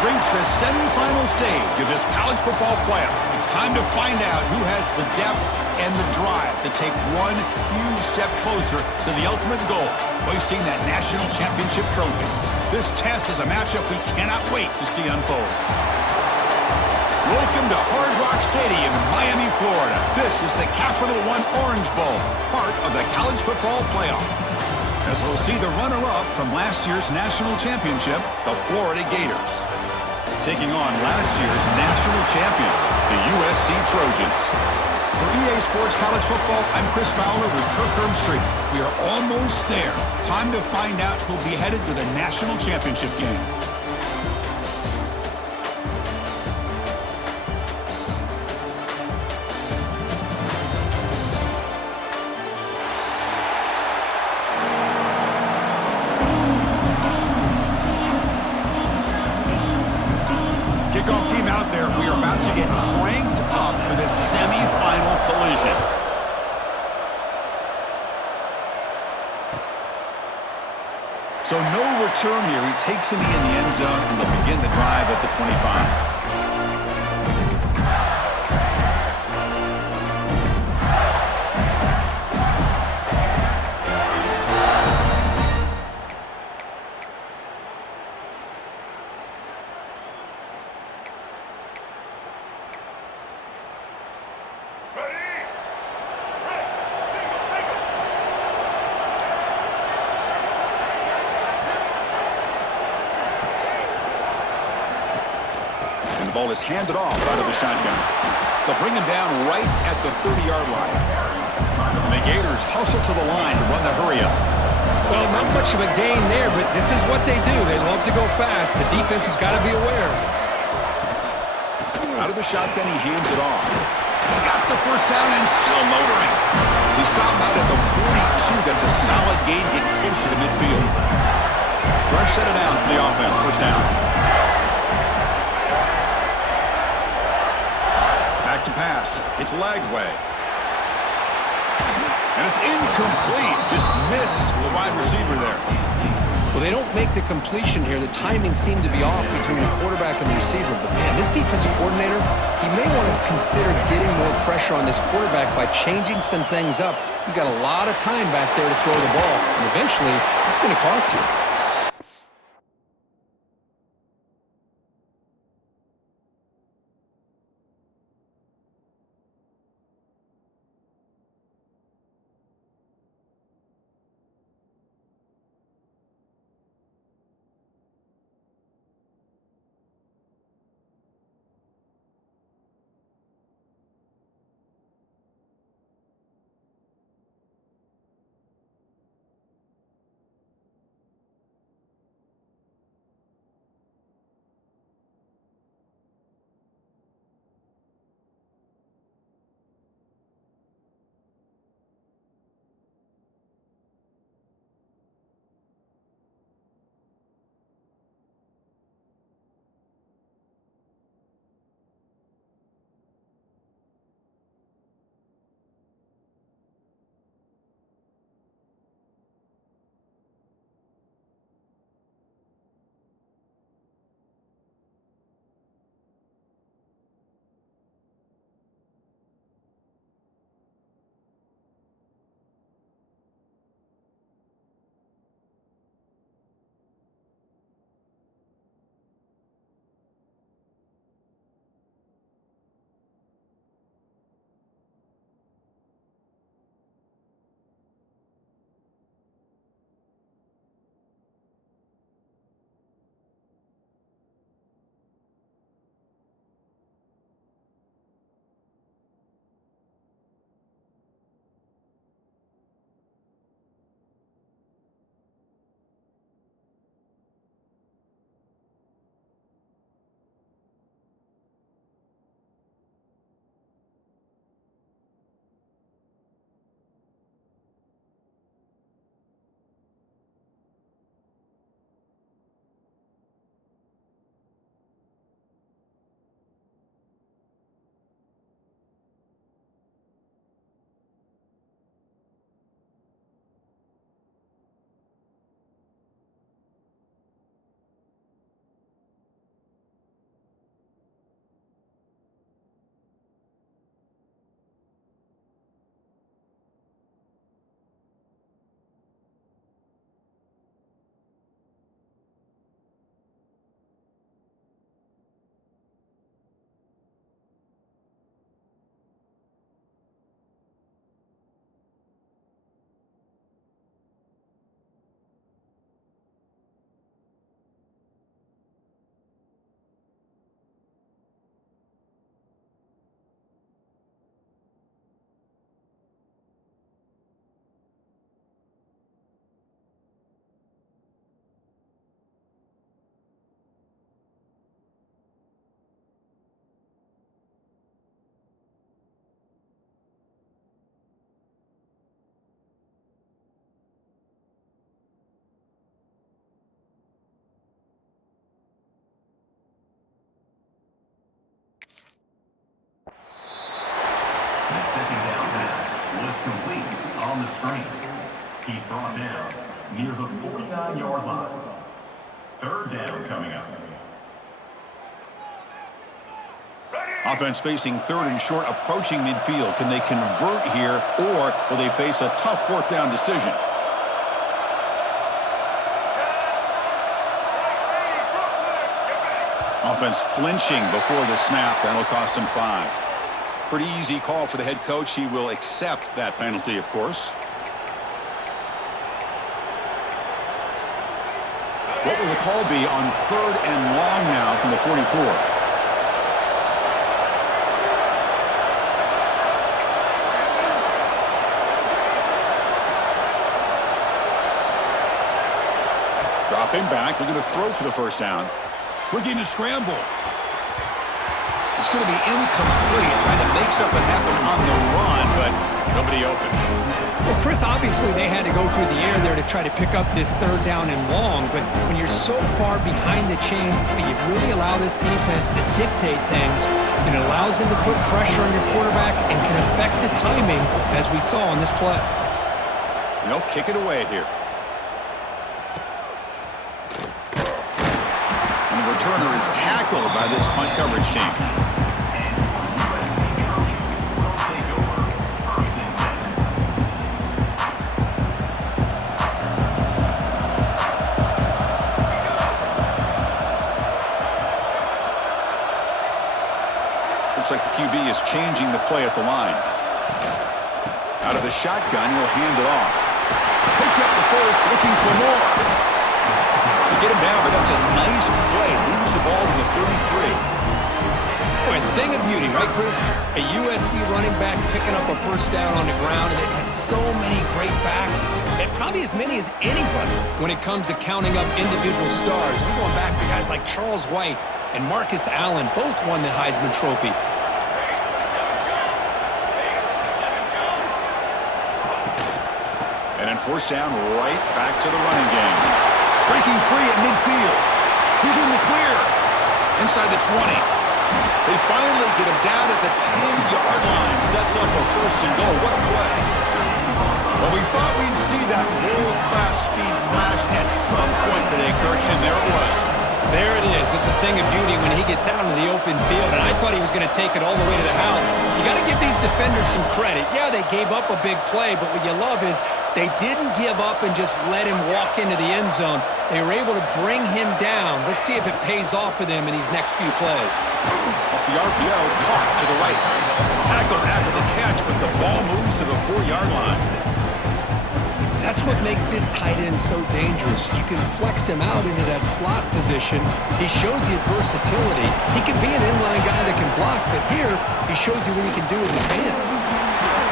have reached the semifinal stage of this college football playoff. It's time to find out who has the depth and the drive to take one huge step closer to the ultimate goal, hoisting that national championship trophy. This test is a matchup we cannot wait to see unfold. Welcome to Hard Rock Stadium in Miami, Florida. This is the Capital One Orange Bowl, part of the college football playoff. As we'll see the runner-up from last year's national championship, the Florida Gators, taking on last year's national champions, the USC Trojans. For EA Sports College Football, I'm Chris Fowler with Kirk Herbstreit. We are almost there. Time to find out who'll be headed to the national championship game. Kickoff team out there. We are about to get cranked up for this semifinal collision. So no return here. He takes it in the end zone, and they'll begin the drive at the 25. The ball is handed off out of the shotgun. They'll bring him down right at the 30-yard line. And the Gators hustle to the line to run the hurry-up. Well, not much of a gain there, but this is what they do. They love to go fast. The defense has got to be aware. Out of the shotgun, he hands it off. Got the first down and still motoring. He stopped out at the 42. That's a solid gain, getting closer to midfield. Fresh set of downs for the offense. First down. Back to pass. It's Lagway. And it's incomplete. Just missed the wide receiver there. Well, they don't make the completion here. The timing seemed to be off between the quarterback and the receiver. But, man, this defensive coordinator, he may want to consider getting more pressure on this quarterback by changing some things up. He's got a lot of time back there to throw the ball. And eventually, it's going to cost you. near the 49-yard line. Third down coming up. Offense facing third and short, approaching midfield. Can they convert here, or will they face a tough fourth down decision? Offense flinching before the snap. That'll cost him 5. Pretty easy call for the head coach. He will accept that penalty, of course. What will the call be on third and long now from the 44? Dropping back, looking to throw for the first down. Looking to scramble. It's going to be incomplete, trying to make something happen on the run, but nobody open. Well, Chris, obviously they had to go through the air there to try to pick up this third down and long, but when you're so far behind the chains, you really allow this defense to dictate things, and it allows them to put pressure on your quarterback and can affect the timing, as we saw on this play. They'll kick it away here. Returner is tackled by this punt coverage team. Looks like the QB is changing the play at the line. Out of the shotgun, he'll hand it off. Picks up the first, looking for more. Get him down, but that's a nice play. Moves the ball to the 33. Boy, a thing of beauty, right, Chris? A USC running back picking up a first down on the ground, and it had so many great backs, and probably as many as anybody when it comes to counting up individual stars. I'm going back to guys like Charles White and Marcus Allen, both won the Heisman Trophy. And then first down, right back to the running game. Breaking free at midfield. Who's in the clear? Inside the 20. They finally get him down at the 10-yard line. Sets up a first and goal. What a play. Well, we thought we'd see that world-class speed flash at some point today, Kirk, and there it was. There it is. It's a thing of beauty when he gets out into the open field, and I thought he was going to take it all the way to the house. You got to give these defenders some credit. Yeah, they gave up a big play, but what you love is they didn't give up and just let him walk into the end zone. They were able to bring him down. Let's see if it pays off for them in these next few plays. Off the RPO, caught to the right. Tackled after the catch, but the ball moves to the 4-yard line. That's what makes this tight end so dangerous. You can flex him out into that slot position. He shows you his versatility. He can be an inline guy that can block, but here he shows you what he can do with his hands.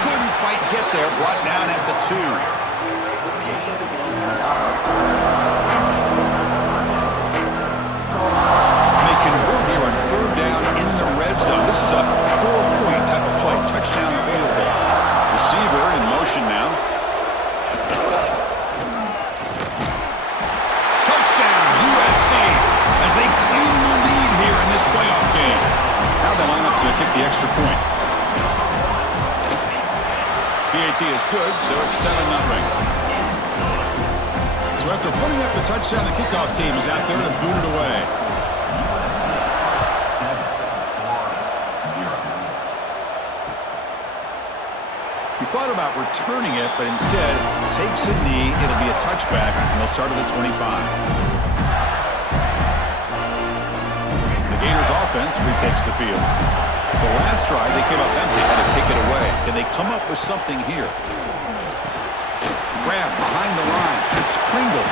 Couldn't quite get there, brought down at the 2. They convert here on third down in the red zone. This is a 4-point type of play. Touchdown or field goal. Receiver in motion now. Touchdown, USC, as they claim the lead here in this playoff game. Now they line up to kick the extra point. PAT is good, so it's 7-0. So after putting up the touchdown, the kickoff team is out there to boot it away. He thought about returning it, but instead takes a knee. It'll be a touchback, and they'll start at the 25. The Gators offense retakes the field. The last drive, they came up empty, had to kick it away. Can they come up with something here? Grab behind the line. It's Pringle.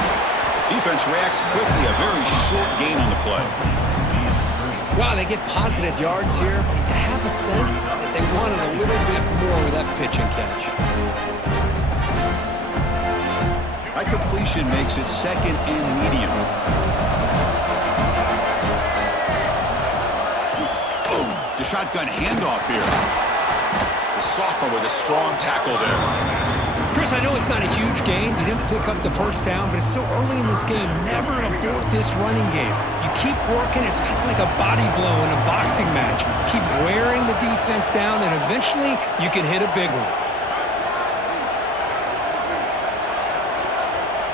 Defense reacts quickly. A very short gain on the play. Wow, they get positive yards here. I have a sense that they wanted a little bit more with that pitch and catch. That completion makes it second and medium. The shotgun handoff here. The sophomore with a strong tackle there. Chris, I know it's not a huge gain. You didn't pick up the first down, but it's still early in this game. Never abort this running game. You keep working. It's kind of like a body blow in a boxing match. Keep wearing the defense down, and eventually you can hit a big one.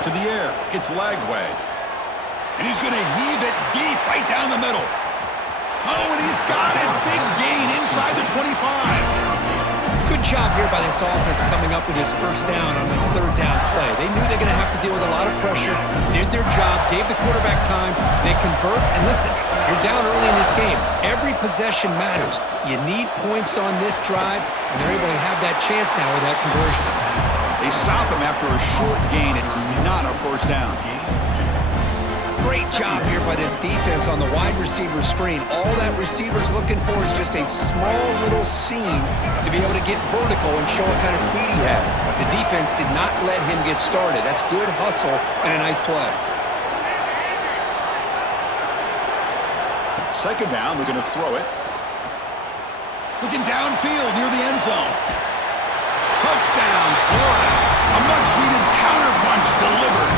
To the air. It's Lagway. And he's going to heave it deep right down the middle. Oh, and he's got it. Big gain inside the 25. Good job here by this offense coming up with his first down on the third down play. They knew they're going to have to deal with a lot of pressure, did their job, gave the quarterback time, they convert, and listen, you're down early in this game. Every possession matters. You need points on this drive, and they're able to have that chance now with that conversion. They stop him after a short gain. It's not a first down. Great job here by this defense on the wide receiver screen. All that receiver's looking for is just a small little seam to be able to get vertical and show what kind of speed he has. The defense did not let him get started. That's good hustle and a nice play. Second down, we're going to throw it. Looking downfield near the end zone. Touchdown, Florida. A much-needed counterpunch delivered.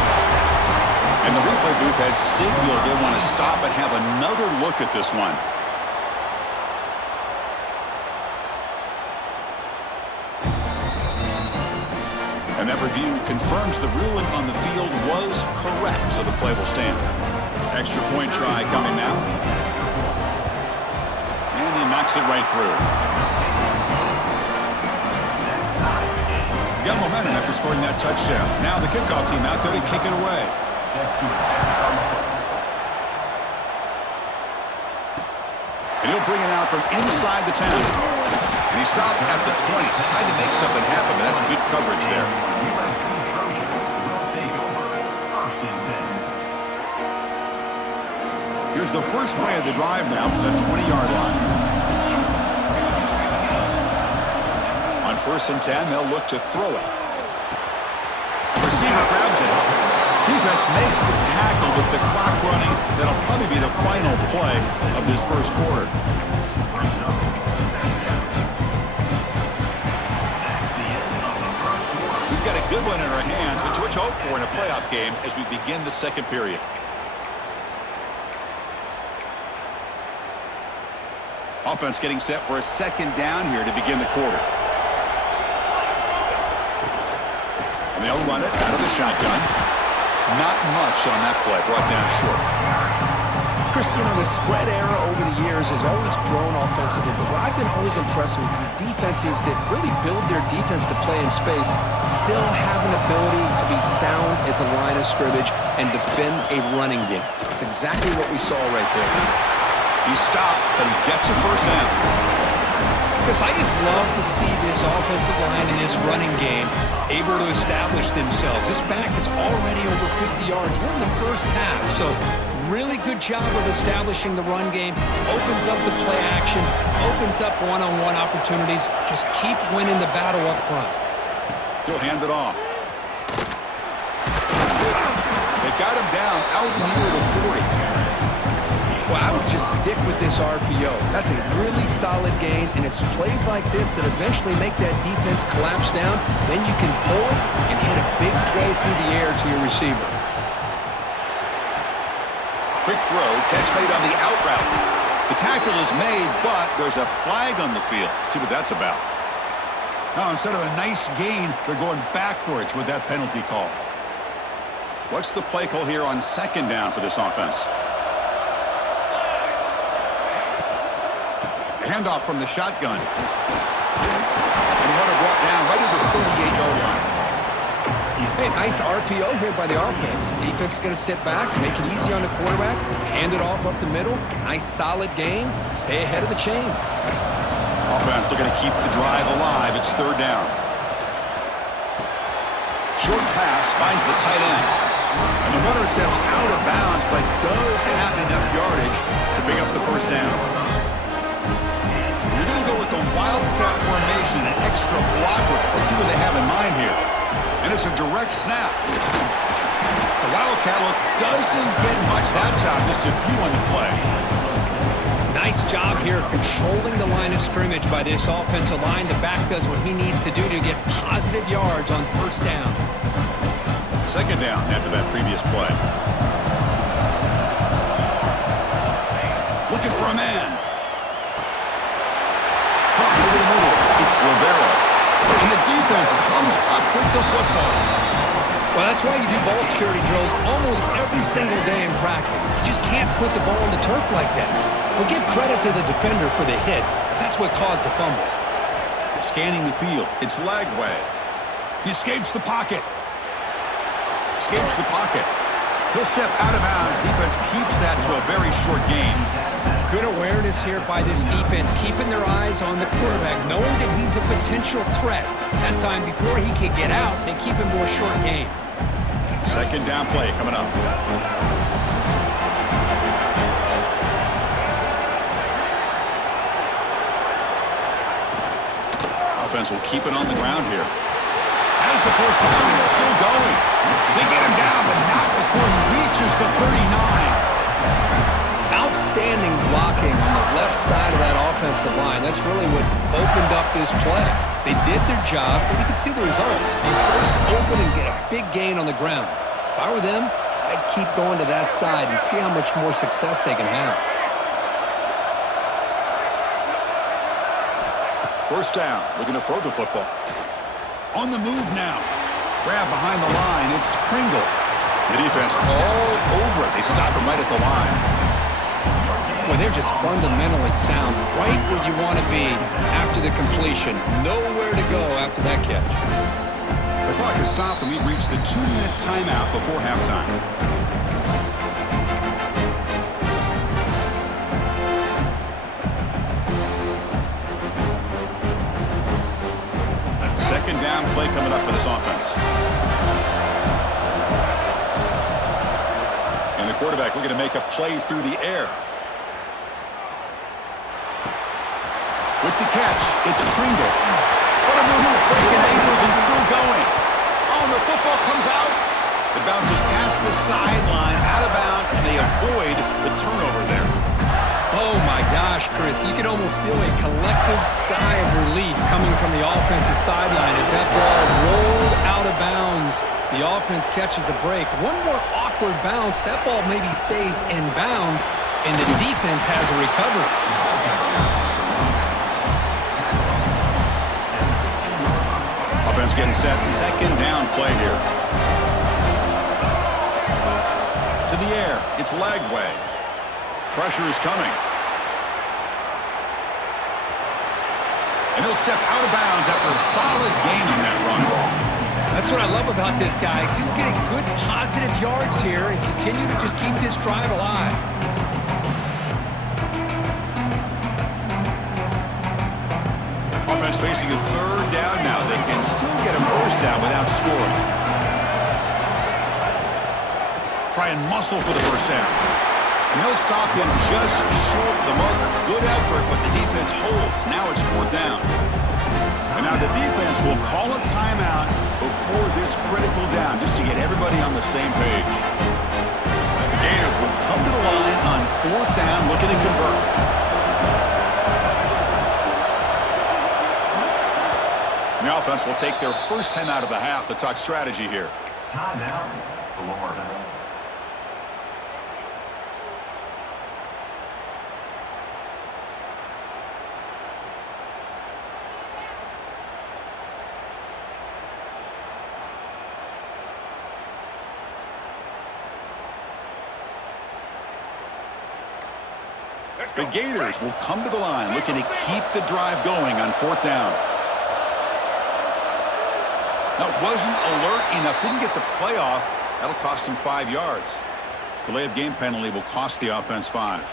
And the replay booth has signaled they want to stop and have another look at this one. And that review confirms the ruling on the field was correct, so the play will stand. Extra point try coming now. And he knocks it right through. Got momentum after scoring that touchdown. Now the kickoff team out there to kick it away. And he'll bring it out from inside the 10. And he stopped at the 20, trying to make something happen, but that's good coverage there. Here's the first play of the drive now from the 20-yard line. On 1st and 10, they'll look to throw it. Receiver grabs it. Defense makes the tackle with the clock running. That'll probably be the final play of this first quarter. We've got a good one in our hands, which we hope for in a playoff game as we begin the second period. Offense getting set for a second down here to begin the quarter. And they'll run it out of the shotgun. Not much on that play, brought down short. Christian, the spread era over the years has always grown offensively, but what I've been always impressed with the defenses that really build their defense to play in space still have an ability to be sound at the line of scrimmage and defend a running game. That's exactly what we saw right there. He stopped, but he gets a first down. Chris, I just love to see this offensive line and this running game able to establish themselves. This back is already over 50 yards. We're in the first half, so really good job of establishing the run game. Opens up the play action, opens up one-on-one opportunities. Just keep winning the battle up front. He'll hand it off. They got him down out near the 40. Well, I would just stick with this RPO. That's a really solid gain, and it's plays like this that eventually make that defense collapse down. Then you can pull it and hit a big play through the air to your receiver. Quick throw, catch made on the out route. The tackle is made, but there's a flag on the field. Let's see what that's about. Now, instead of a nice gain, they're going backwards with that penalty call. What's the play call here on second down for this offense? Handoff from the shotgun. And runner brought down right at the 38-yard line. Hey, nice RPO here by the offense. Defense is going to sit back, make it easy on the quarterback, hand it off up the middle. Nice solid gain. Stay ahead of the chains. Offense looking to keep the drive alive. It's third down. Short pass finds the tight end. And the runner steps out of bounds, but does have enough yardage to pick up the first down. You're going to go with the wildcat formation, an extra blocker. Let's see what they have in mind here. And it's a direct snap. The wildcat look doesn't get much that time, just a few on the play. Nice job here of controlling the line of scrimmage by this offensive line. The back does what he needs to do to get positive yards on first down. Second down after that previous play. Looking for a man. Caught over the middle. It's Rivera. And the defense comes up with the football. Well, that's why you do ball security drills almost every single day in practice. You just can't put the ball on the turf like that. But give credit to the defender for the hit, because that's what caused the fumble. Scanning the field. It's Lagway. He escapes the pocket. Escapes the pocket. He'll step out of bounds. Defense keeps that to a very short gain. Good awareness here by this defense, keeping their eyes on the quarterback, knowing that he's a potential threat. That time before he can get out, they keep him to a short gain. Second down play coming up. Offense will keep it on the ground here. As the first down is still going. They get him down, but not before he reaches the 39. Outstanding blocking on the left side of that offensive line. That's really what opened up this play. They did their job, and you can see the results. They burst open and get a big gain on the ground. If I were them, I'd keep going to that side and see how much more success they can have. First down, looking to throw the football. On the move now. Grab behind the line, it's Pringle. The defense all over it. They stop him right at the line. Well, they're just fundamentally sound, right where you want to be after the completion. Nowhere to go after that catch. The clock has stopped, and we've reached the 2-minute timeout before halftime. Second down play coming up for this offense. And the quarterback looking to make a play through the air. With the catch, it's Pringle. What a move, breaking ankles and still going. Oh, and the football comes out. It bounces past the sideline, out of bounds, and they avoid the turnover there. Oh, my gosh, Chris. You can almost feel a collective sigh of relief coming from the offensive sideline as that ball rolled out of bounds. The offense catches a break. One more awkward bounce. That ball maybe stays in bounds, and the defense has a recovery. Offense getting set. Second down play here. To the air. It's Lagway. Pressure is coming. And he'll step out of bounds after a solid gain on that run. That's what I love about this guy. Just getting good positive yards here and continue to just keep this drive alive. Offense facing a third down now. They can still get a first down without scoring. Try and muscle for the first down. And they'll stop him just short of the marker. Good effort, but the defense holds. Now it's fourth down. And now the defense will call a timeout before this critical down, just to get everybody on the same page. The Gators will come to the line on fourth down, looking to convert. The offense will take their first time out of the half to talk strategy here. Timeout, Florida. The Gators will come to the line looking to keep the drive going on fourth down. Now, wasn't alert enough, didn't get the play off. That'll cost him 5 yards. Delay of game penalty will cost the offense 5.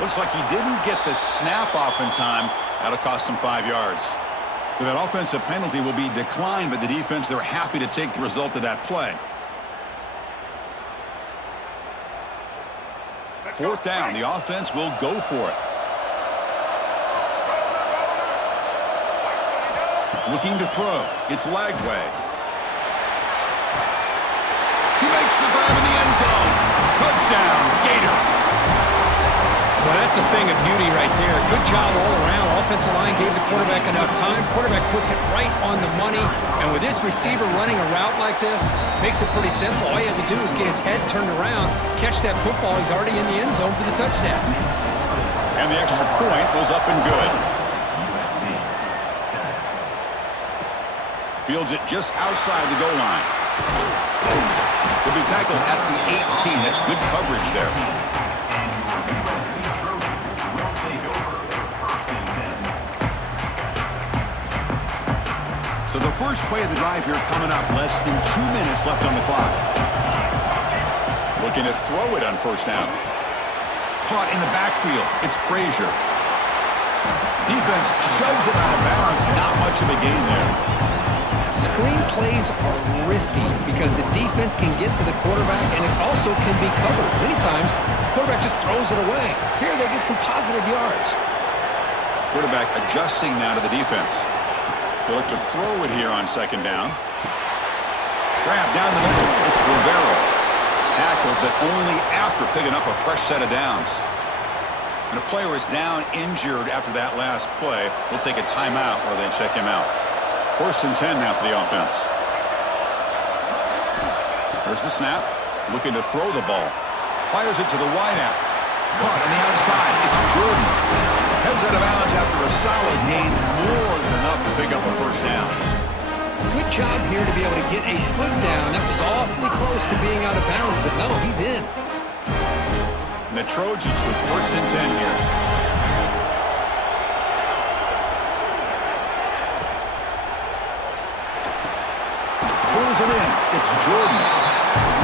Looks like he didn't get the snap off in time. That'll cost him 5 yards. So that offensive penalty will be declined by the defense. They're happy to take the result of that play. Fourth down. The offense will go for it. Looking to throw. It's Lagway. He makes the grab in the end zone. Touchdown, Gators. Well, that's That's a thing of beauty right there. Good job all around. Offensive line gave the quarterback enough time. Quarterback puts it right on the money. And with this receiver running a route like this, makes it pretty simple. All you have to do is get his head turned around, catch that football. He's already in the end zone for the touchdown. And the extra point was up and good. Fields it just outside the goal line. He'll be tackled at the 18. That's good coverage there. So the first play of the drive here coming up. Less than 2 minutes left on the clock. Looking to throw it on first down. Caught in the backfield. It's Frazier. Defense shoves it out of bounds. Not much of a gain there. Screen plays are risky because the defense can get to the quarterback and it also can be covered. Many times, the quarterback just throws it away. Here they get some positive yards. Quarterback adjusting now to the defense. They look to throw it here on second down. Grab down the middle. It's Rivera. Tackled, but only after picking up a fresh set of downs. And a player is down injured after that last play. We'll take a timeout or they check him out. 1st and 10 now for the offense. There's the snap. Looking to throw the ball. Fires it to the wideout. Caught on the outside. It's Jordan. Heads out of bounds after a solid gain. More than enough to pick up a first down. Good job here to be able to get a foot down. That was awfully close to being out of bounds, but no, he's in. And the Trojans with 1st and 10 here. Pulls it in. It's Jordan.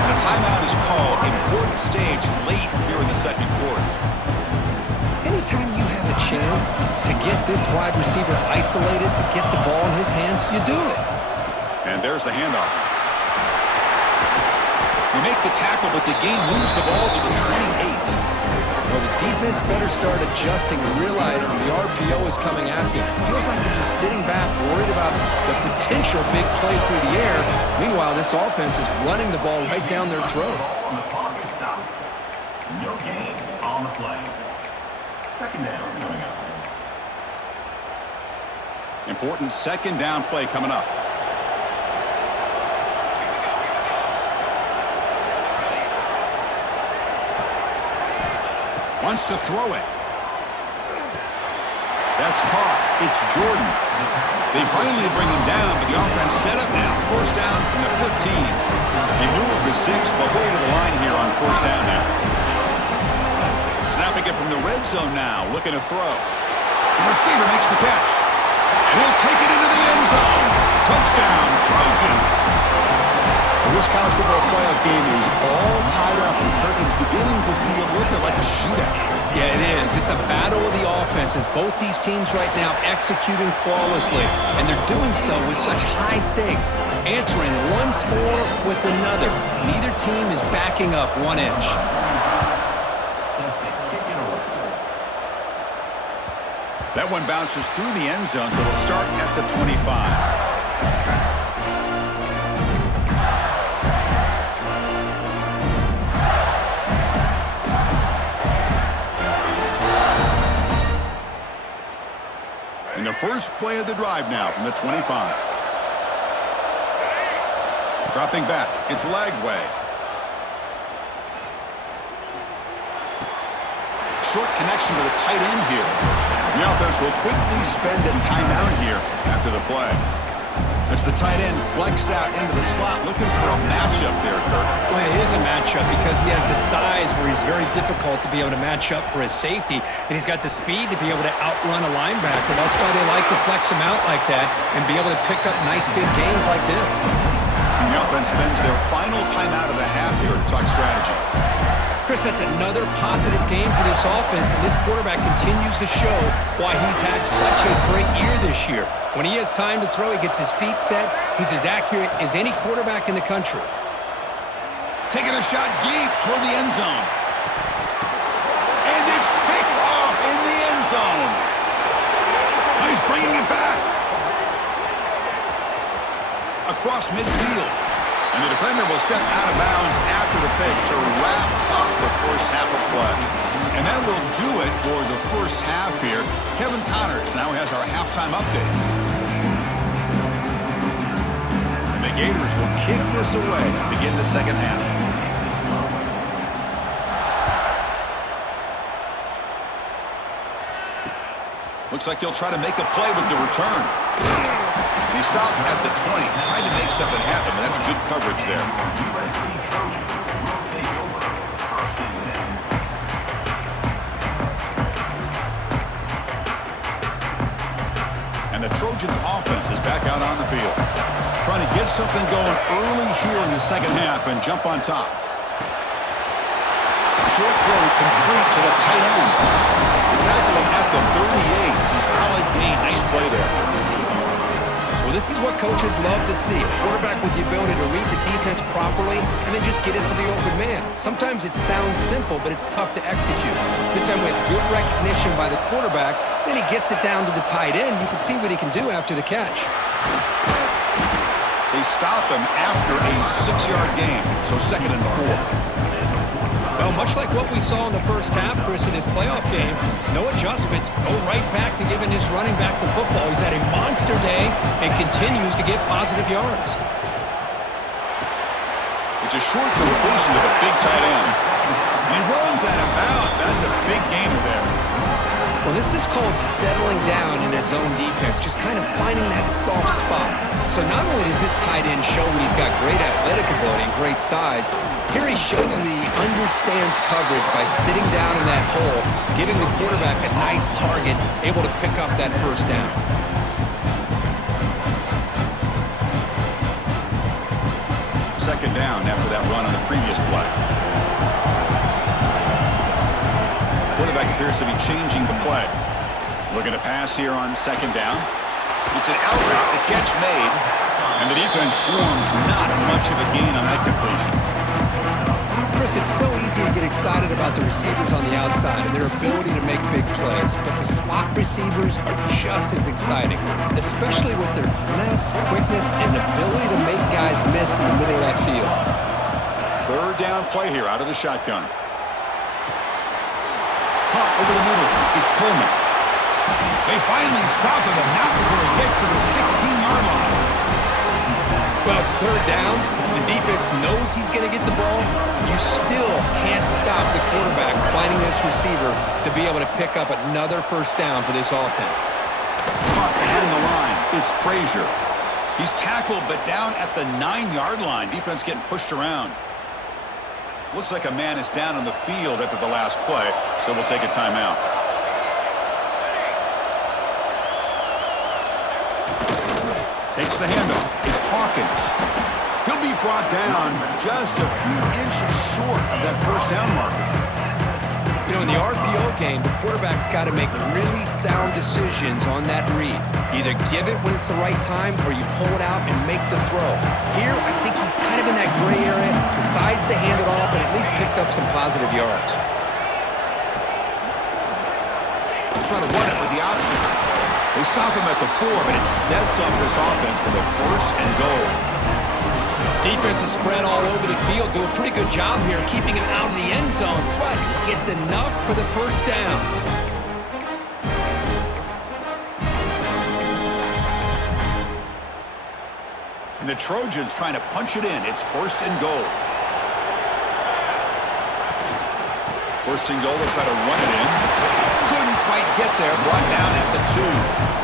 And a timeout is called. Important stage late here in the second quarter. Anytime you have a chance to get this wide receiver isolated, to get the ball in his hands, you do it. And there's the handoff. They make the tackle, but the game moves the ball to the 28. Well, the defense better start adjusting and realizing the RPO is coming at them. It feels like they're just sitting back, worried about the potential big play through the air. Meanwhile, this offense is running the ball right down their throat. On the clock is stopped. No gain on the play. Second down coming up. Important second down play coming up. Wants to throw it. That's caught. It's Jordan. They finally bring him down, but the offense set up now. First down from the 15. He moved the 6, but way to the line here on first down now. Snapping it from the red zone now, looking to throw. The receiver makes the catch. And he'll take it into the end zone. Touchdown, Trojans. This college football playoff game is all tied up, and Kirk, it's beginning to feel a little bit like a shootout. Yeah, it is. It's a battle of the offenses. Both these teams right now executing flawlessly, and they're doing so with such high stakes, answering one score with another. Neither team is backing up 1 inch. That one bounces through the end zone, so it'll start at the 25. And the first play of the drive now from the 25. Dropping back, it's Lagway. Short connection to the tight end here. The offense will quickly spend a timeout here after the play. It's the tight end flexed out into the slot, looking for a matchup there, Kirk. Well, it is a matchup because he has the size where he's very difficult to be able to match up for his safety, and he's got the speed to be able to outrun a linebacker. That's why they like to flex him out like that and be able to pick up nice big gains like this. And the offense spends their final timeout of the half here to talk strategy. Chris, that's another positive game for this offense, and this quarterback continues to show why he's had such a great year this year. When he has time to throw, he gets his feet set. He's as accurate as any quarterback in the country. Taking a shot deep toward the end zone. And it's picked off in the end zone. Now he's bringing it back. Across midfield. And the defender will step out of bounds after the pick to wrap up the first half of play. And that will do it for the first half here. Kevin Connors now has our halftime update. And the Gators will kick this away to begin the second half. Looks like he'll try to make a play with the return. And he stopped at the 20, trying to make something happen, but that's good coverage there. And the Trojans' offense is back out on the field. Trying to get something going early here in the second half and jump on top. Short throw complete to the tight end. The tackle him at the 38. Solid gain. Nice play there. Well, this is what coaches love to see. A quarterback with the ability to read the defense properly and then just get into the open man. Sometimes it sounds simple, but it's tough to execute. This time with good recognition by the quarterback, then he gets it down to the tight end. You can see what he can do after the catch. They stop him after a 6-yard gain, so 2nd and 4. Well, much like what we saw in the first half, Chris, in his playoff game, no adjustments, go right back to giving his running back to football. He's had a monster day and continues to get positive yards. It's a short completion to the big tight end. And he runs out of bounds. That's a big gainer there. Well, this is called settling down in his own defense, just kind of finding that soft spot. So not only does this tight end show he's got great athletic ability and great size, here he shows that he understands coverage by sitting down in that hole, giving the quarterback a nice target, able to pick up that first down. Second down after that run on the previous play. Quarterback appears to be changing the play. Looking to pass here on second down. It's an out route, the catch made, and the defense swarms. Not much of a gain on that completion. Chris, it's so easy to get excited about the receivers on the outside and their ability to make big plays, but the slot receivers are just as exciting, especially with their finesse, quickness, and ability to make guys miss in the middle of that field. Third down play here out of the shotgun. Caught over the middle. It's Coleman. They finally stop him, and not before he gets to the 16-yard line. Well, it's third down. The defense knows he's going to get the ball. You still can't stop the quarterback finding this receiver to be able to pick up another first down for this offense. Caught behind the line. It's Frazier. He's tackled, but down at the 9-yard line. Defense getting pushed around. Looks like a man is down on the field after the last play, so we'll take a timeout. Takes the handoff. It's Hawkins. He'll be brought down just a few inches short of that first down marker. You know, in the RPO game, the quarterback's got to make really sound decisions on that read. Either give it when it's the right time or you pull it out and make the throw. Here, I think he's kind of in that gray area, decides to hand it off and at least picked up some positive yards. Trying to run it with the option. They stop him at the 4, but it sets up this offense with a 1st and goal. Defense is spread all over the field, do a pretty good job here keeping him out of the end zone, but he gets enough for the first down. And the Trojans trying to punch it in. It's 1st and goal. 1st and goal, they'll try to run it in. Couldn't quite get there, brought down at the 2.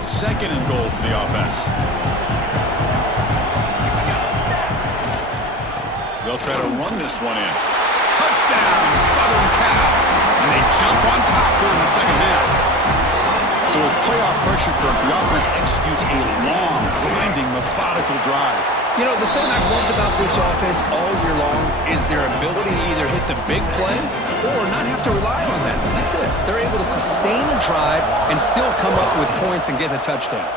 Second and goal for the offense. They'll try to run this one in. Touchdown, Southern Cal. And they jump on top here in the second half. So with playoff pressure for the offense executes a long, grinding, methodical drive. You know, the thing I've loved about this offense all year long is their ability to either hit the big play or not have to rely on that. Like this, they're able to sustain a drive and still come up with points and get a touchdown.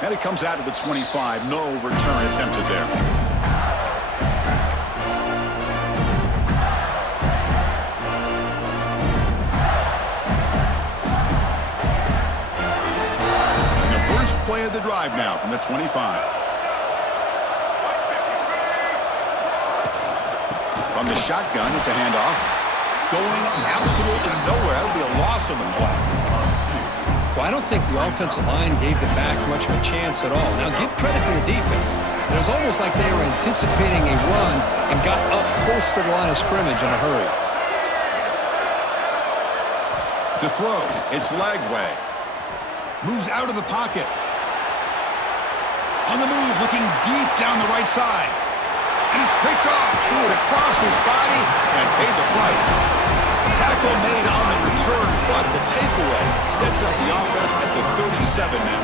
And it comes out of the 25. No return attempted there. play of the drive now from the 25. From the shotgun, it's a handoff. Going absolutely nowhere. That would be a loss on the play. Well, I don't think the offensive line gave the back much of a chance at all. Now, give credit to the defense. It was almost like they were anticipating a run and got up close to the line of scrimmage in a hurry. To throw, it's Lagway. Moves out of the pocket. On the move, looking deep down the right side. And he's picked off, threw it across his body, and paid the price. Tackle made on the return, but the takeaway sets up the offense at the 37 now.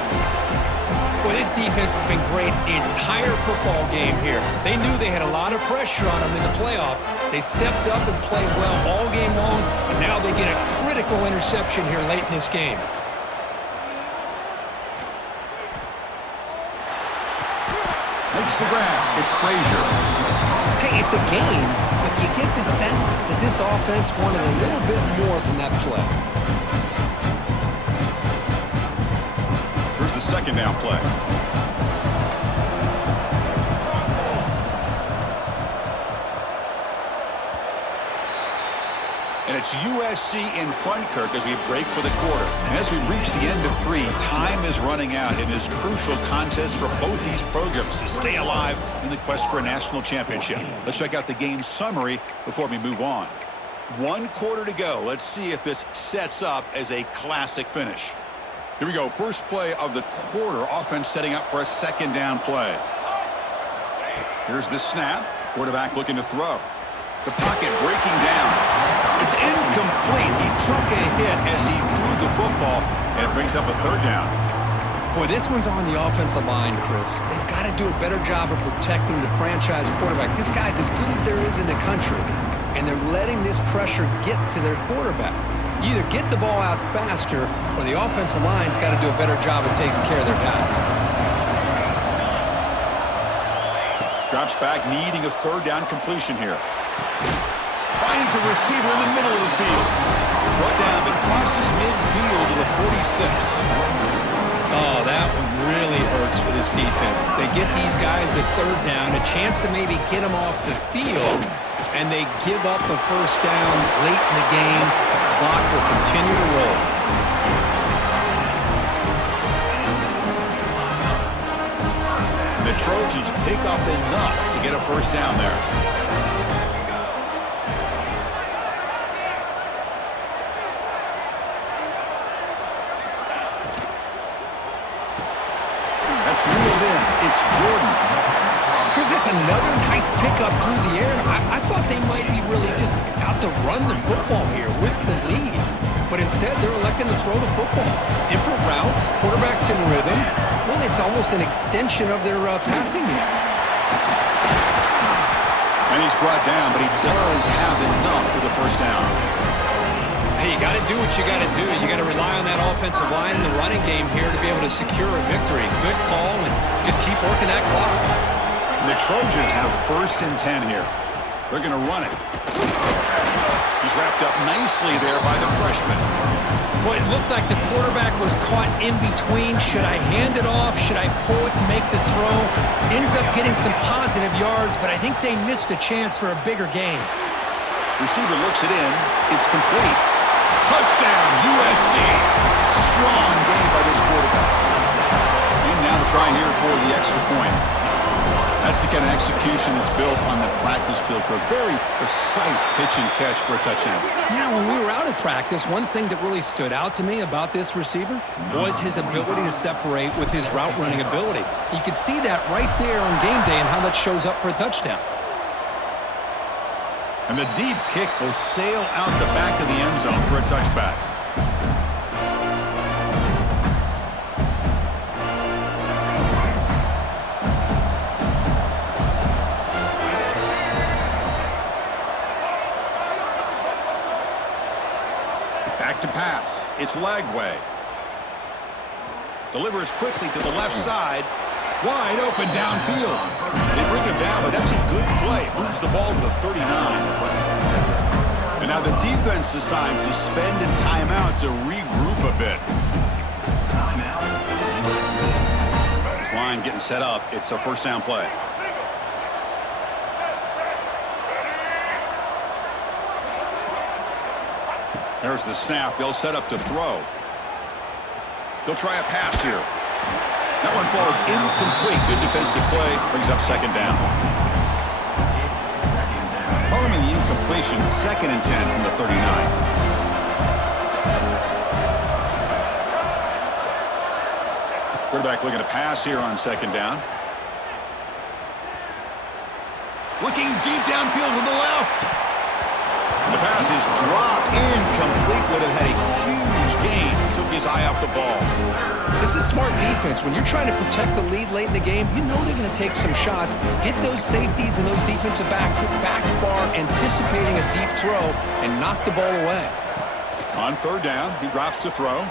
Well, this defense has been great the entire football game here. They knew they had a lot of pressure on them in the playoff. They stepped up and played well all game long, and now they get a critical interception here late in this game. Makes the grab. It's Frazier. Hey, it's a game, but you get the sense that this offense wanted a little bit more from that play. Here's the second down play. And it's USC in front, Kirk, as we break for the quarter. And as we reach the end of 3, time is running out in this crucial contest for both these programs to stay alive in the quest for a national championship. Let's check out the game summary before we move on. 1 quarter to go. Let's see if this sets up as a classic finish. Here we go. First play of the quarter. Offense setting up for a second down play. Here's the snap. Quarterback looking to throw. The pocket breaking down. It's incomplete. He took a hit as he threw the football, and it brings up a third down. Boy, this one's on the offensive line, Chris. They've got to do a better job of protecting the franchise quarterback. This guy's as good as there is in the country, and they're letting this pressure get to their quarterback. You either get the ball out faster, or the offensive line's got to do a better job of taking care of their guy. Drops back, needing a third down completion here. Finds a receiver in the middle of the field. Brought down, but crosses midfield to the 46. Oh, that one really hurts for this defense. They get these guys to third down, a chance to maybe get them off the field, and they give up a first down late in the game. The clock will continue to roll. The Trojans pick up enough to get a first down there. That's ruled in. It's Jordan. Chris, that's another nice pickup through the air. I thought they might be really just out to run the football here with the lead. But instead, they're electing to throw the football. Different routes, quarterbacks in rhythm. Well, it's almost an extension of their passing game. And he's brought down, but he does have enough for the first down. Hey, you got to do what you got to do. You got to rely on that offensive line in the running game here to be able to secure a victory. Good call, and just keep working that clock. And the Trojans have first and 10 here. They're going to run it. He's wrapped up nicely there by the freshman. Boy, it looked like the quarterback was caught in between. Should I hand it off? Should I pull it and make the throw? Ends up getting some positive yards, but I think they missed a chance for a bigger gain. Receiver looks it in. It's complete. Touchdown, USC. Strong game by this quarterback. And now to try here for the extra point. That's the kind of execution that's built on the practice field. A very precise pitch and catch for a touchdown. Yeah, when we were out of practice, one thing that really stood out to me about this receiver was his ability to separate with his route running ability. You could see that right there on game day and how that shows up for a touchdown. And the deep kick will sail out the back of the end zone for a touchback. Back to pass. It's Lagway. Delivers quickly to the left side. Wide open downfield. They bring him down, but that's a good play. Moves the ball to the 39. And now the defense decides to spend a timeout to regroup a bit. Timeout. This line getting set up. It's a first down play. There's the snap. They'll set up to throw. They'll try a pass here. That one falls incomplete. Good defensive play. Brings up second down. Following the incompletion, 2nd and 10 from the 39. Quarterback looking to pass here on 2nd down. Looking deep downfield to the left. And the pass is dropped incomplete. Would have had a huge gain. Took his eye off the ball. This is smart defense. When you're trying to protect the lead late in the game, you know they're going to take some shots, get those safeties and those defensive backs back far, anticipating a deep throw, and knock the ball away. On 3rd down, he drops to throw.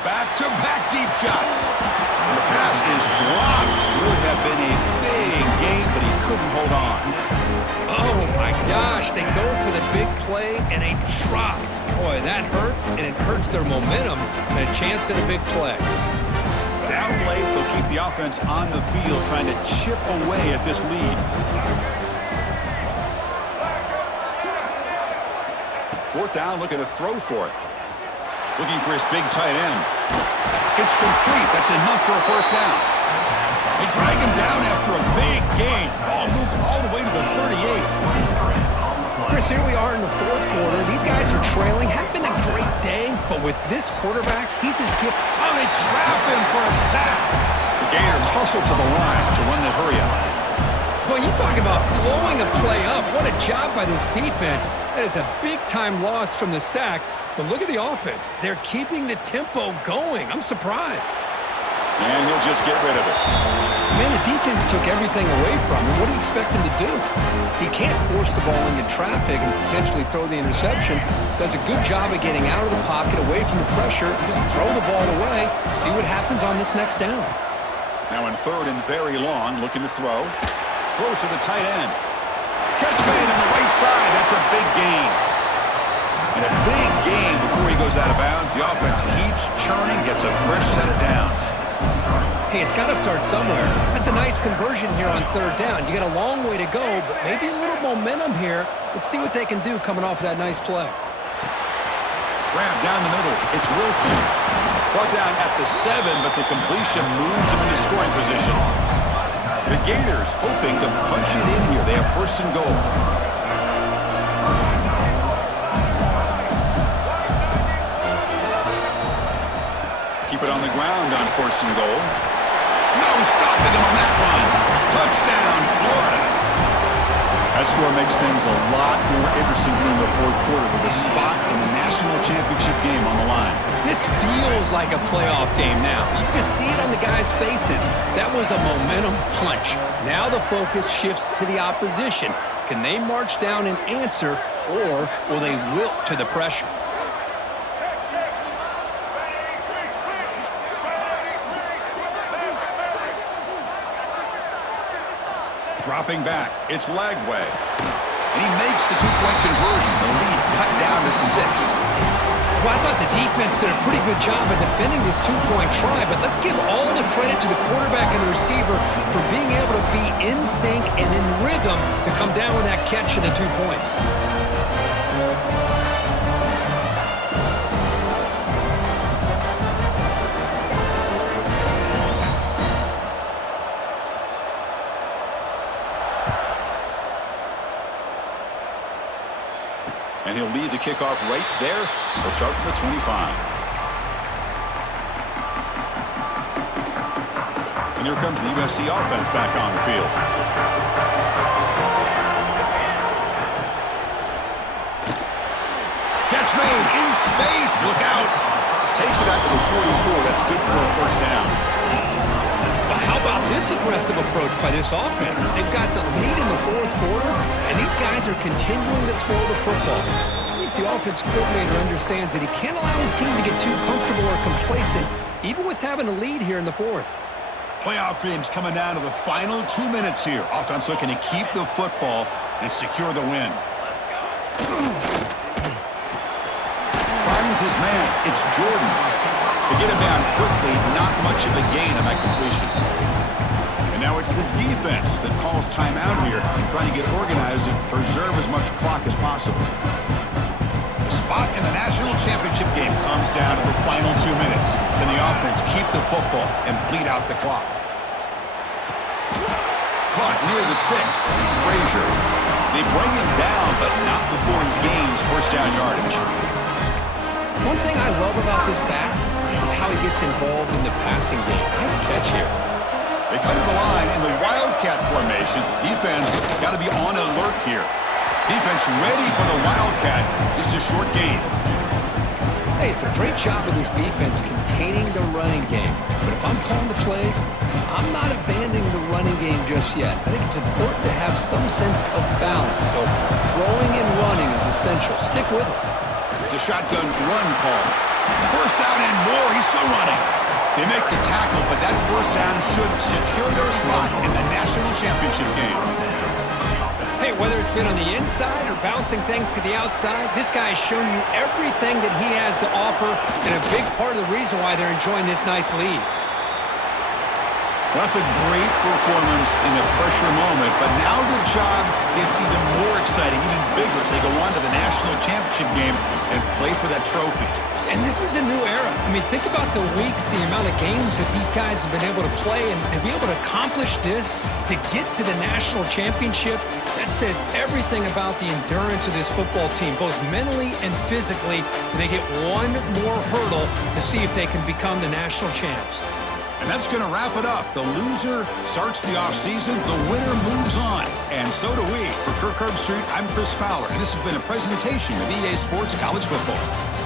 Back-to-back deep shots. And the pass is dropped. Would have been a big gain, but he couldn't hold on. Oh, my gosh. They go for the big play and a drop. Boy, that hurts, and it hurts their momentum and a chance at a big play. Down late, they'll keep the offense on the field trying to chip away at this lead. 4th down, looking to throw for it. Looking for his big tight end. It's complete. That's enough for a first down. They drag him down after a big gain. Ball moved all the way to the 38. Chris, here we are in the 4th quarter. These guys are trailing. Had been a great day, but with this quarterback, he's his gift. Oh, they trap him for a sack. The Gators hustle to the line to run the hurry-up. Boy, you talk about blowing a play up. What a job by this defense. That is a big-time loss from the sack. But look at the offense. They're keeping the tempo going. I'm surprised. And he'll just get rid of it. Man, the defense took everything away from him. What do you expect him to do? He can't force the ball into traffic and potentially throw the interception. Does a good job of getting out of the pocket, away from the pressure, and just throw the ball away. See what happens on this next down. Now in 3rd and very long, looking to throw. Throws to the tight end. Catch made on the right side. That's a big gain. And a big gain before he goes out of bounds. The offense keeps churning, gets a fresh set of downs. Hey, it's got to start somewhere. That's a nice conversion here on 3rd down. You got a long way to go, but maybe a little momentum here. Let's see what they can do coming off that nice play. Grab down the middle. It's Wilson. Brought down at the 7, but the completion moves him into scoring position. The Gators hoping to punch it in here. They have 1st and goal. Keep it on the ground on 1st and goal. No stopping him on that one. Touchdown, Florida. That score makes things a lot more interesting in the 4th quarter with a spot in the national championship game on the line. This feels like a playoff game now. You can see it on the guys' faces. That was a momentum punch. Now the focus shifts to the opposition. Can they march down and answer, or will they wilt to the pressure? Dropping back, it's Lagway. And he makes the 2-point conversion. The lead cut down to 6. Well, I thought the defense did a pretty good job of defending this 2-point try, but let's give all the credit to the quarterback and the receiver for being able to be in sync and in rhythm to come down with that catch and the 2 points. And he'll lead the kickoff right there. They'll start from the 25. And here comes the USC offense back on the field. Catch made in space. Look out. Takes it out to the 44. That's good for a first down. Well, how about this aggressive approach by this offense? They've got the lead in the 4th quarter, and these guys are continuing to throw the football. I think the offense coordinator understands that he can't allow his team to get too comfortable or complacent, even with having a lead here in the 4th. Playoff dreams coming down to the final 2 minutes here. Offense looking to keep the football and secure the win. Finds his man. It's Jordan. To get him down quickly, not much of a gain on that completion. And now it's the defense that calls timeout here, trying to get organized and preserve as much clock as possible. The spot in the national championship game comes down to the final 2 minutes. Can the offense keep the football and bleed out the clock? Caught near the sticks. It's Frazier. They bring him down, but not before he gains first down yardage. One thing I love about this back is how he gets involved in the passing game. Nice catch here. They come to the line in the Wildcat formation. Defense got to be on alert here. Defense ready for the Wildcat. Just a short gain. Hey, it's a great job of this defense containing the running game. But if I'm calling the plays, I'm not abandoning the running game just yet. I think it's important to have some sense of balance. So throwing and running is essential. Stick with it. It's a shotgun run call. First down and more. He's still running. They make the tackle, but that first down should secure their spot in the national championship game. Hey, whether it's been on the inside or bouncing things to the outside, this guy has shown you everything that he has to offer, and a big part of the reason why they're enjoying this nice lead. Well, that's a great performance in a pressure moment, but now the job gets even more exciting, even bigger as they go on to the national championship game and play for that trophy. And this is a new era. I mean, think about the weeks, the amount of games that these guys have been able to play, and to be able to accomplish this, to get to the national championship, that says everything about the endurance of this football team, both mentally and physically. And they get one more hurdle to see if they can become the national champs. And that's going to wrap it up. The loser starts the offseason. The winner moves on. And so do we. For Kirk Herbstreit, I'm Chris Fowler, and this has been a presentation of EA Sports College Football.